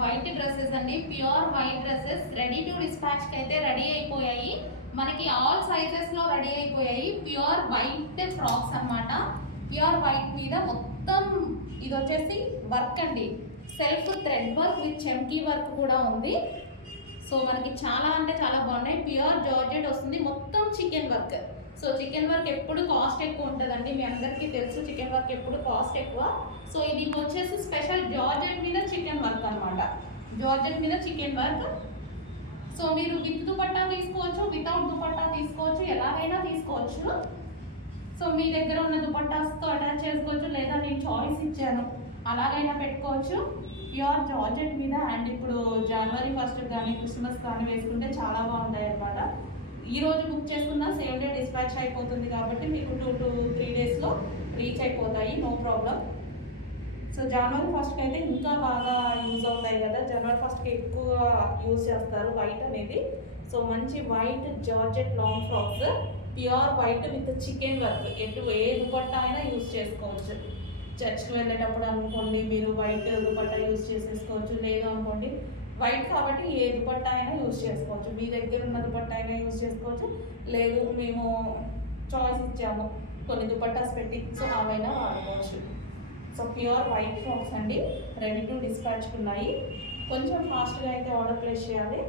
White dresses అండి. Pure white dresses. Ready to dispatch అయితే ready అయిపోయాయి. మనకి ఆల్ సైజెస్లో రెడీ అయిపోయాయి. ప్యూర్ వైట్ ఫ్రాక్స్ అన్నమాట. ప్యూర్ వైట్ మీద మొత్తం ఇది వచ్చేసి వర్క్ అండి. సెల్ఫ్ థ్రెడ్ వర్క్ విత్ చెమ్కీ వర్క్ కూడా ఉంది. సో మనకి చాలా అంటే చాలా బాగున్నాయి. ప్యూర్ జార్జెట్ వస్తుంది. మొత్తం chikan work. So chikan work ఎప్పుడు కాస్ట్ ఎక్కువ ఉంటుందండి. మీ అందరికీ తెలుసు చికెన్ వర్క్ ఎప్పుడు కాస్ట్ ఎక్కువ. సో ఇది వచ్చేసి స్పెషల్ జార్జ్ మీద చికెన్ వర్క్ అన్నమాట జార్జెట్ మీద చికెన్ వర్క్. సో మీరు విత్ దుపట్టా తీసుకోవచ్చు వితౌట్ దుపట్టా తీసుకోవచ్చు ఎలాగైనా తీసుకోవచ్చు. సో మీ దగ్గర ఉన్న దుపట్టాస్తో అటాచ్ చేసుకోవచ్చు లేదా నేను చాయిస్ ఇచ్చాను. అలాగైనా పెట్టుకోవచ్చు. ప్యూర్ జార్జెట్ మీద అండ్ ఇప్పుడు జనవరి ఫస్ట్ కానీ క్రిస్మస్ కానీ వేసుకుంటే చాలా బాగుంటాయి అనమాట ఈ రోజు బుక్ చేసుకున్న సేమ్ డే డిస్పాచ్ అయిపోతుంది కాబట్టి మీకు టూ టు త్రీ డేస్లో రీచ్ అయిపోతాయి నో ప్రాబ్లం సో జనవరి ఫస్ట్కి అయితే ఇంకా బాగా యూజ్ అవుతాయి కదా. జనవరి ఫస్ట్కి ఎక్కువ యూజ్ చేస్తారు వైట్ అనేది. సో మంచి white georgette long frocks pure white with chikan work ఎటు ఏ దుపట్టా అయినా యూజ్ చేసుకోవచ్చు. చర్చ్కి వెళ్ళేటప్పుడు అనుకోండి మీరు వైట్ దుపట్టా యూజ్ చేసేసుకోవచ్చు. లేదు అనుకోండి వైట్ కాబట్టి ఏ దుపట్టా అయినా యూజ్ చేసుకోవచ్చు. మీ దగ్గర ఉన్న దుపట్టా అయినా యూజ్ చేసుకోవచ్చు. లేదు మేము చాయిస్ ఇచ్చాము. కొన్ని దుపట్టాస్ పెట్టి సో అవైనా వాడుకోవచ్చు. సో ప్యూర్ వైట్ ఫ్రాక్స్ అండి. రెడీ టు డిస్పాచ్ ఉన్నాయి కొంచెం ఫాస్ట్గా అయితే ఆర్డర్ ప్లేస్ చేయాలి.